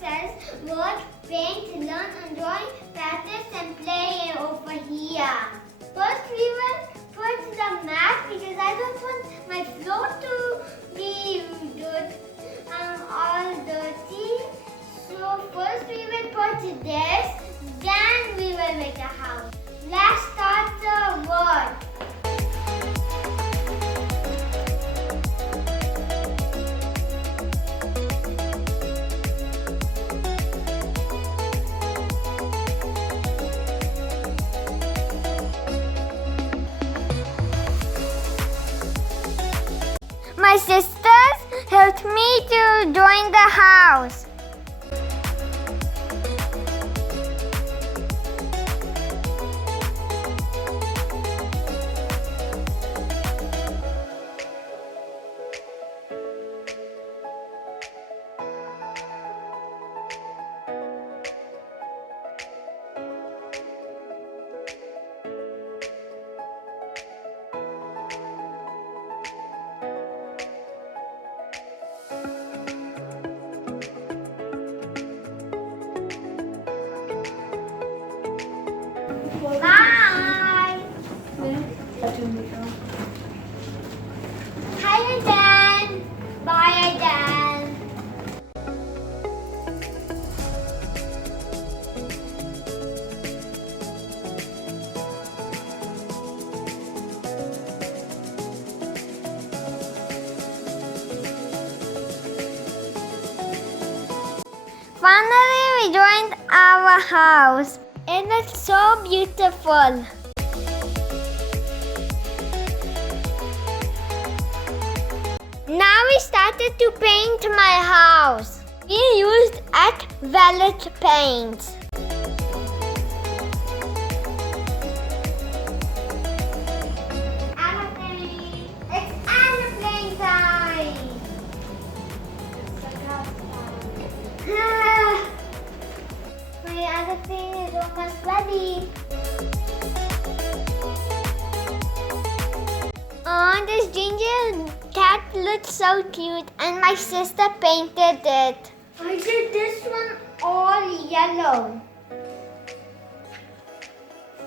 says work, paint, learn, enjoy, practice and play over here. First we will put the mat because I don't want my floor to be all dirty. So first we will put this, then we will make a house. Let's start the work. My sisters helped me to join the house. Bye. Hi again. Bye again. Finally, we joined our house. It looks so beautiful. Now we started to paint my house. We used Acrylic Paints. It's airplane time. My other thing is almost ready. Oh, this ginger cat looks so cute and my sister painted it. I did this one all yellow.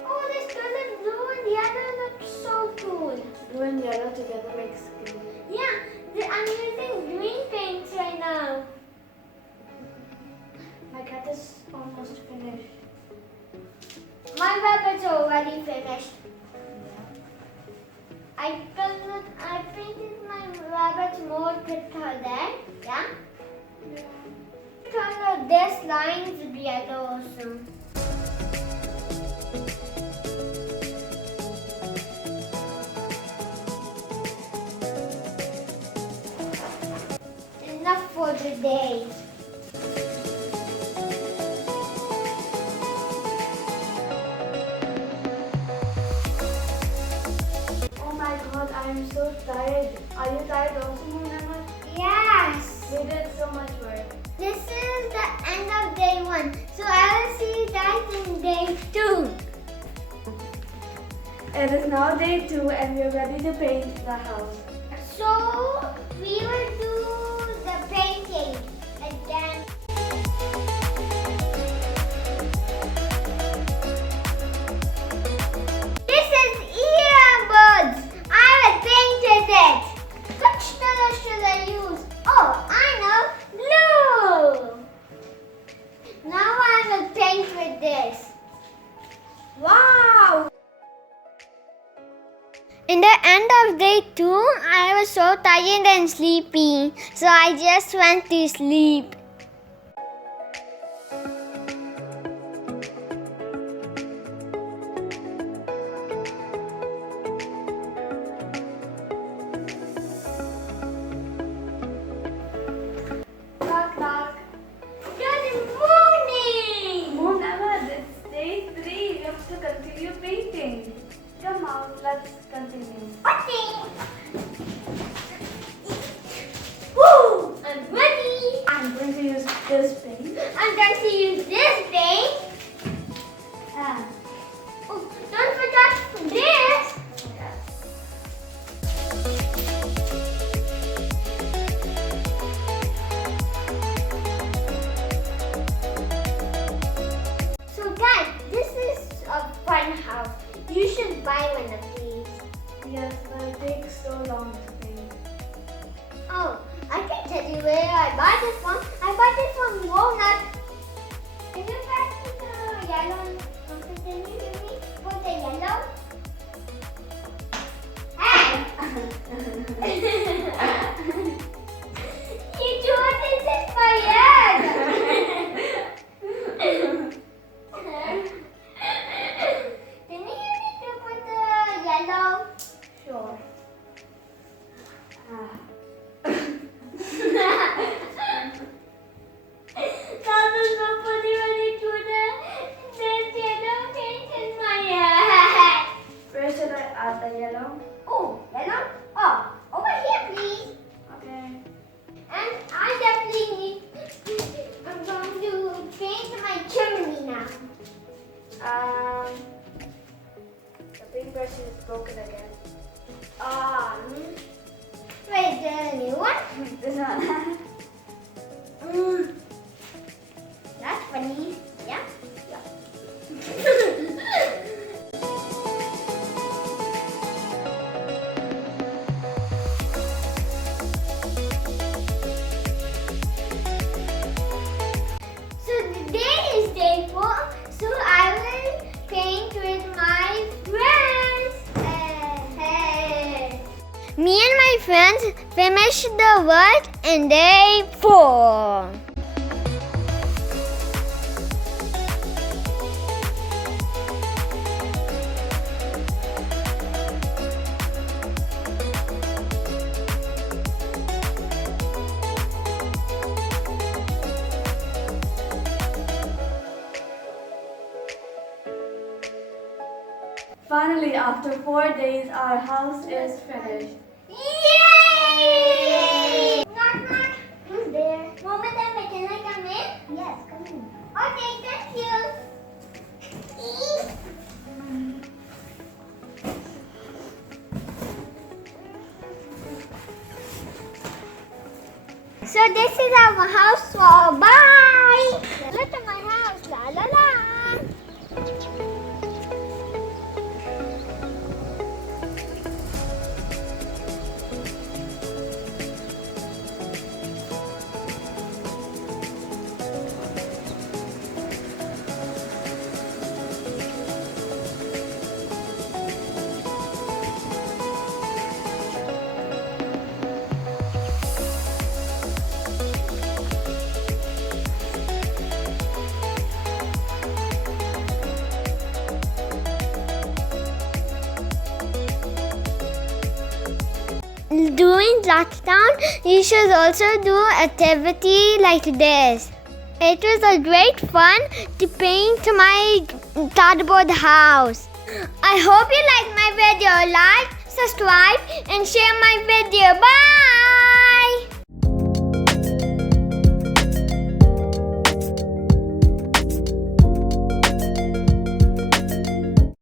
Oh, this color blue and yellow looks so cool. Blue and yellow together makes green. Yeah, I'm using green paints right now. My cat is almost finished. My rabbit's already finished. I painted my rabbit more quicker then, yeah? Turn this lines yellow also. Enough for today. I'm so tired. Are you tired also, Mama? Yes. We did so much work. This is the end of day 1. So I will see you guys in day 2. It is now day 2 and we're ready to paint the house. So we will do the painting again. This is earbuds. I painted it. Which color should I use? Oh, I know, blue. Now I will paint with this. Wow. In the end of day 2, I was so tired and sleepy, so I just went to sleep. Knock, knock. Good morning! Oh, Emma, it's day 3. We have to continue painting. Come on, let's continue. Okay. Woo! I'm ready. I'm going to use this paint. I'm going to use this paint. Oh, don't forget this. paintbrush is broken again. Wait, the new one? This one. That's funny. Yeah? So the day is day 4. So I will paint with my friends. Hey. Me and my friends finished the work in day 4. Finally, after 4 days, our house is finished. Yay! Knock, knock. Who's there? Mom and Dad, can I come in? Yes, come in. Okay, thank you. So this is our house. So bye. Look at my house. La la la. During lockdown, you should also do activity like this. It was a great fun to paint my cardboard house. I hope you liked my video. Like, subscribe and share my video. Bye!